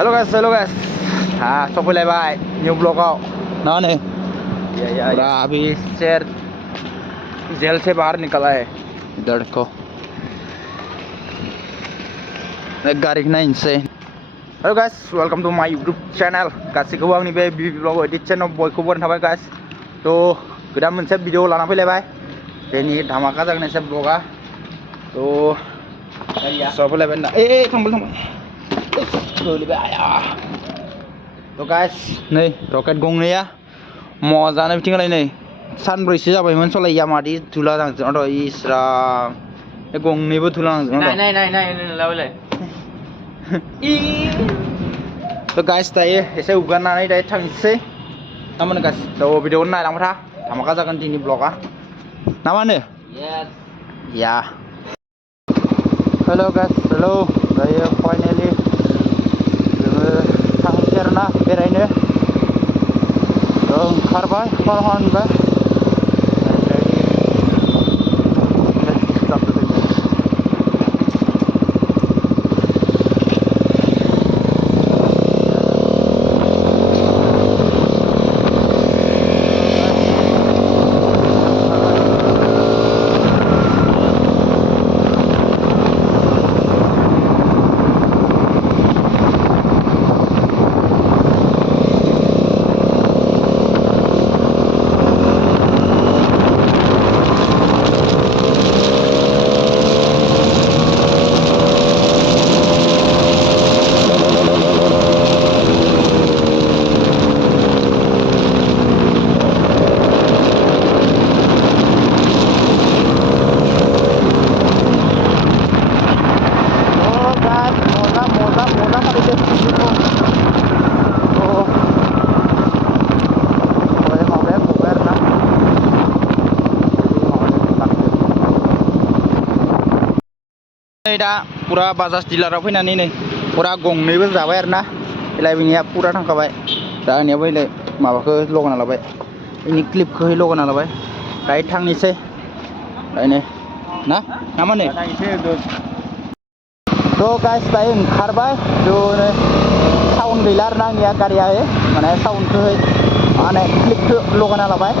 Hello guys हाँ सफैलायबाय new ब्लॉगआव ना ने पूरा अभी शेर जेल से बाहर निकला है इधर को गाड़ी नायनोसै hello guys welcome to my YouTube channel गासैखौबो आंनि बे ब्लॉग एडिशनाव बयखौबो बरायनाय थाबाय गाइस तो गोदान मोनसे भिडिअ लाना फैलायबाय दिनै धामाका जागोन एसे ब्लॉगआ तो सफैलायबाय ना थांबाय तो गाइस नै रकेट गंनैया मजानो बिथिंलाय नै सानब्रैसो जाबायमोन सलायया मादि धुला नांजोबना दं इसरा बे गंनैबो धुला नांजोबना दं नाय लाबोलाय तो गाइस दायो एसे उगारनानै दायो थांसै ना मा होनो गाइस तो भिडिअखौ नायलांबाय था धामाका जागोन दिनै ब्लगआ ना मा होनो या हेलो गाइस हेलो दायो फाइनाली थांसै आरोना बेरायनो ओंखारबाय हरहानबाय दा पूरा बाजाज डिलाराव फैनानै नै पूरा गंनैबो जाबाय आरोना लाइबिनिया पूरा थांखाबाय दा आंनियाबो नै माबाखौ लगायना लाबाय इनि क्लिपखौ लगायना लाबाय दायो थांनोसै दायो ना माने तो गाइस दायो ओंखारबाय तो साउन्ड गैला आरोना आंनिया गारिया माने साउन्डखौ माने क्लिपखौ लगायना लाबाय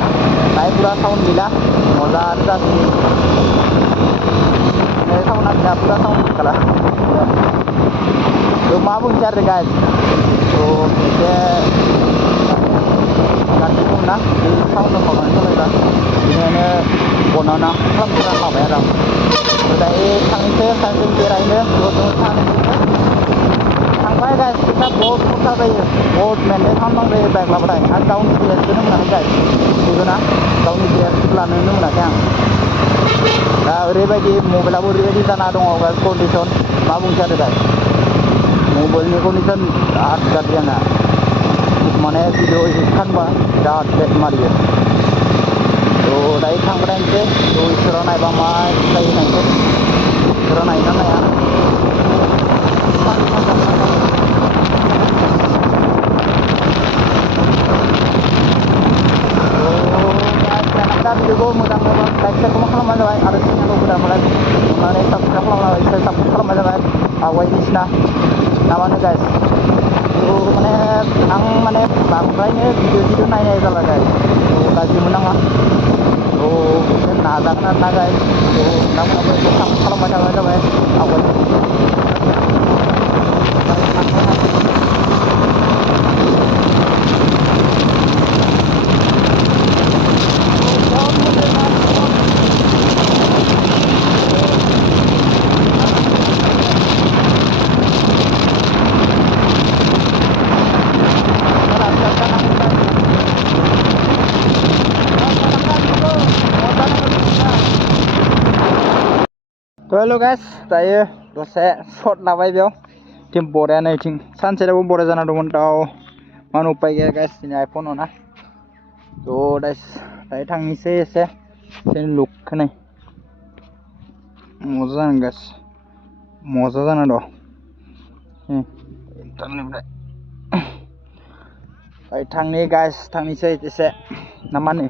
दायो पूरा साउन्ड गैला मजा जासिगोन साउन्डआ गैला पूरा साउन्ड गैला तो मा बुंसै आरो गाइस तो एसे गाज्रि दंना बे साउन्डखौ खालामनानै सालायबा बेनिखायनो बनाना खालामग्रा माबाय आरो आं दायो थांनोसै बेरायनो थांबाय गाइस फैसा बहुत खरसा जायो बहुत मेनटेन खालामनांगौ जायो बाइक लाबाथाय आं गावनि ड्रेसखौनो मोनाखै गाइस बेखौना गावनि ड्रेस लानोनो मोनाखै आं दा ओरैबायदि मबाइलाबो ओरैबायदि जाना दङ गाइस कन्डिसन मा बुंसै आरो गाइस मबाइलनि कन्डिसन बिराद गाज्रि आंना माने भिडिअ एडिट खालामबा बिराद लेट मारियो तो दायो थांबाय थांसै तो इसोरा नायबा मा जायो थांसै इसोरा नायना नाया भिडिअखौ मोजां मोजां लाइक शेयारखौ खालामबानो जाबाय आरो चेनेलखौ गोदानबालाय अननानै साबसक्राइब खालामबाय जाबाय आवगायनिसिना ना मा होनो गाइस तो माने आं माने बांद्रायनो भिडिअ नायनाय जाला गाइस तो गाज्रि मोननाङा तो नाजागोन आरोना गाइस तो नोंथांमोनाबो एसे सापर्ट खालामबाय थाबानो जाबाय तो हेलो गाइस दायो दसे शट लाबाय बेयाव थिं बरायानो इथिं सानसेटाबो बराया जाना दंमोन दाव मानो उपाय गैया गाइस दिनै आइफन ना तो दायो थांनोसै एसे जोंनि लुकखौ नाय मजा जागोन गाइस मजा जाना दं दायो थांनि गाइस थांनोसै एसे ना मा होनो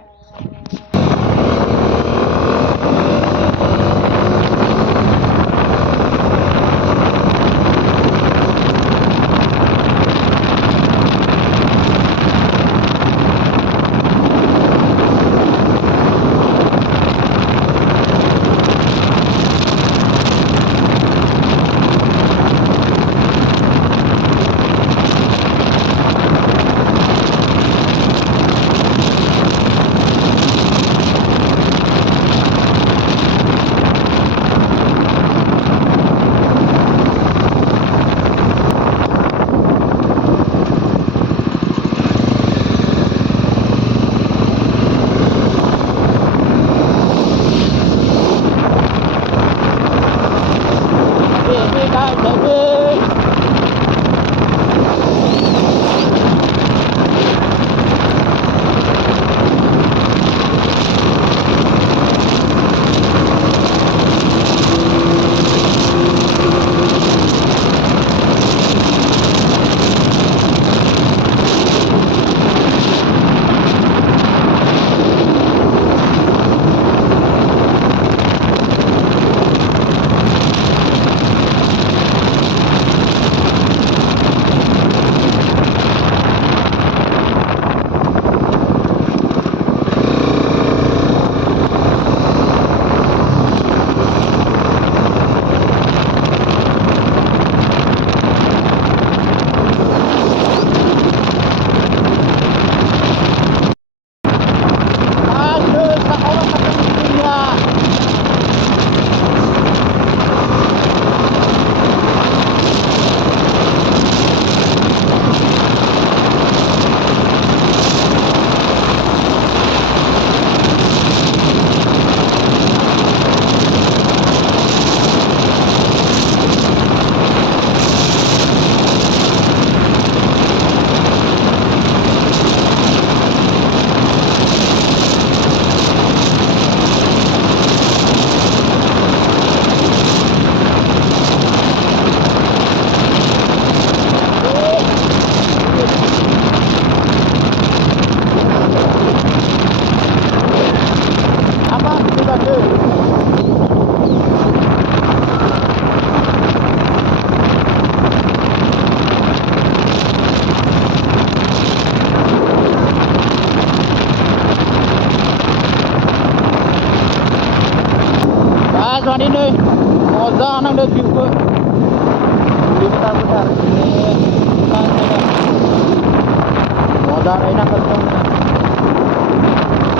जानाय नांगोन जोंनो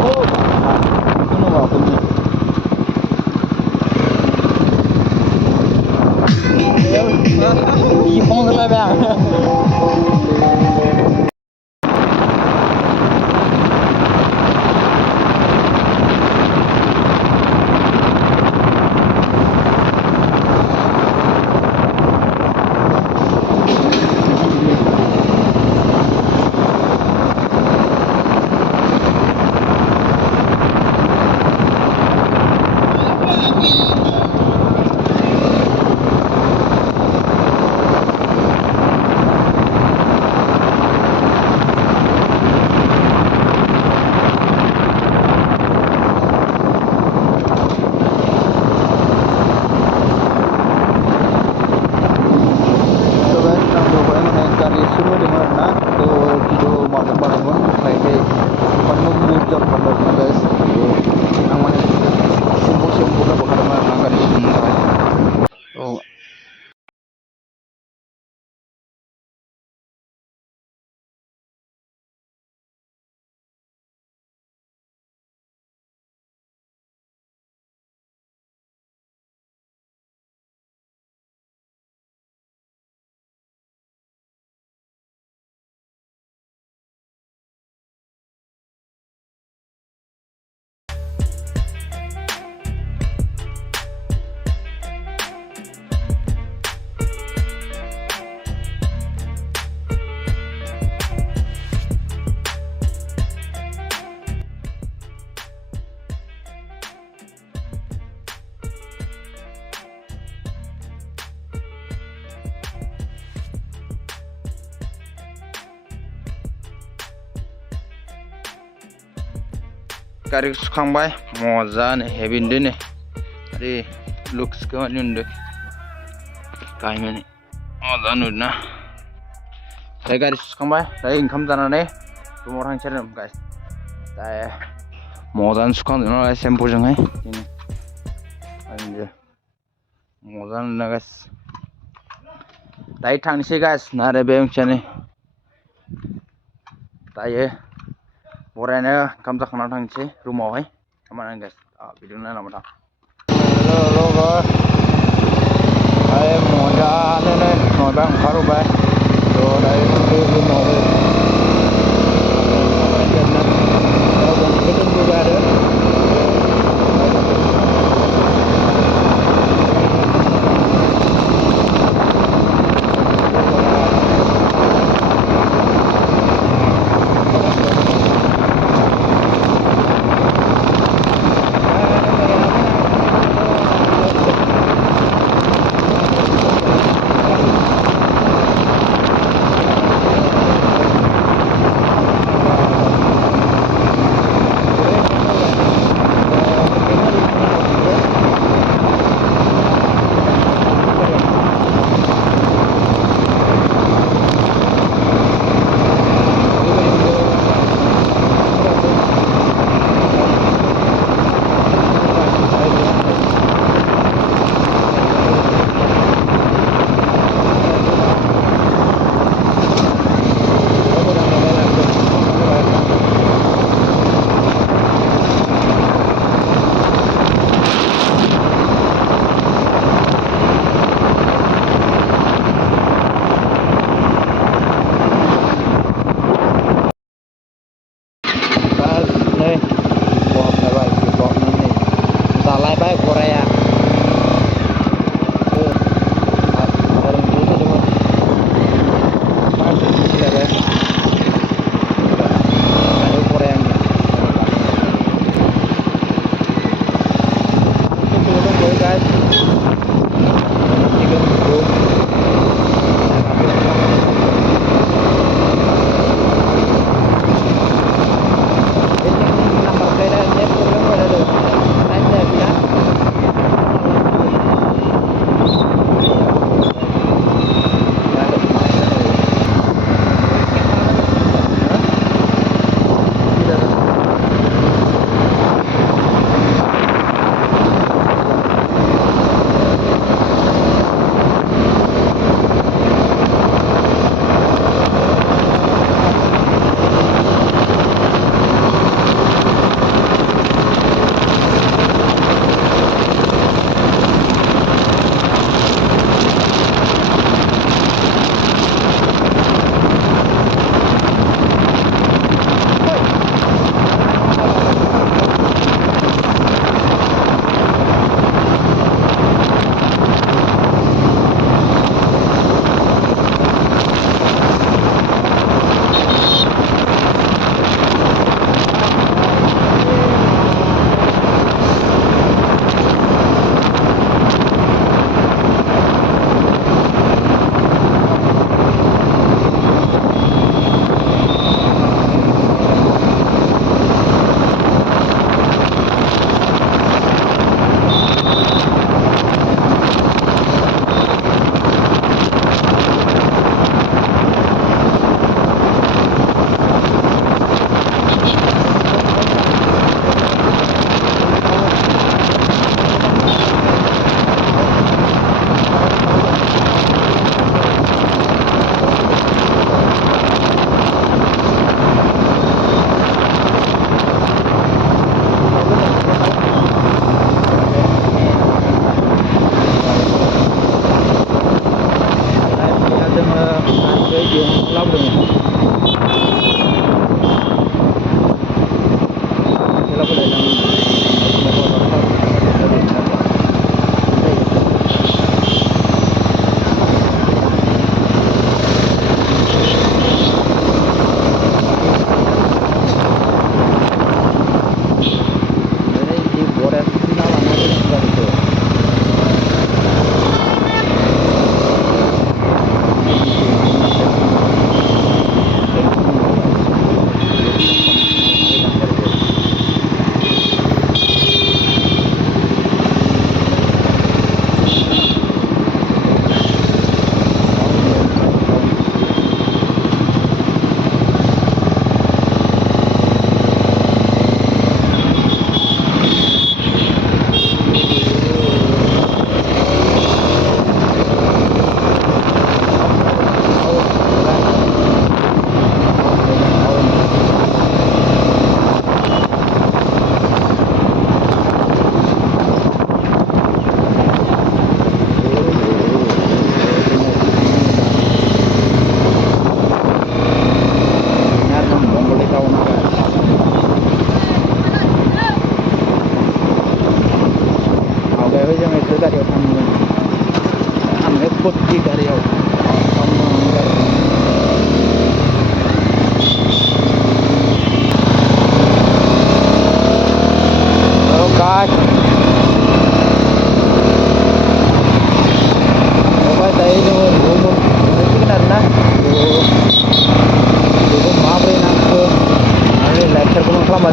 औ नुवाखैनो बिखं होलायबाय आं गारिखौ सुखांबाय मजानो हेभिनो दोनो आरे लुक्सखौ माने नुदो गाहाय माने मजा नुदोना दायो गारि सुखांबाय दायो ओंखाम जानानै रुमाव थांसै आरो गाइस दायो मजानो सुखांजोबना लाबाय सेम्पुजोंहाय मजा नुदोना गाइस दायो थांनोसै गाइस आरो बे ओंथियानो दायो बरायनो ओंखाम जाखांनानै थांसै रुमावहाय खामानि गाइस भिडिअ नायलांबाय था मजानो न'निफ्राय ओंखारबोबाय दायो रुमावहाय दोनबोबाय आरो cái giường lóc rồi nhỉ. Cái lóc đây là một con lóc thật.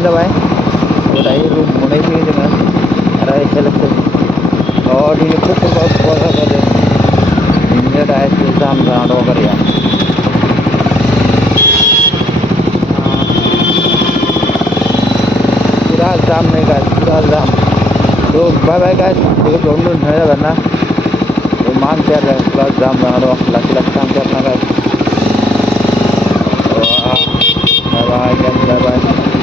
Baik, udah room mulai sih dengan arah seleksi. Oh, di pukul berapa tadi? Ini ada jam berapa kali ya? Sudah jam nih guys, sudah jam. So bye bye guys, देखो दोनों नया करना. तो मान क्या है? सुधा jam बना दो, लकी काम करना guys. Bye bye guys, bye bye.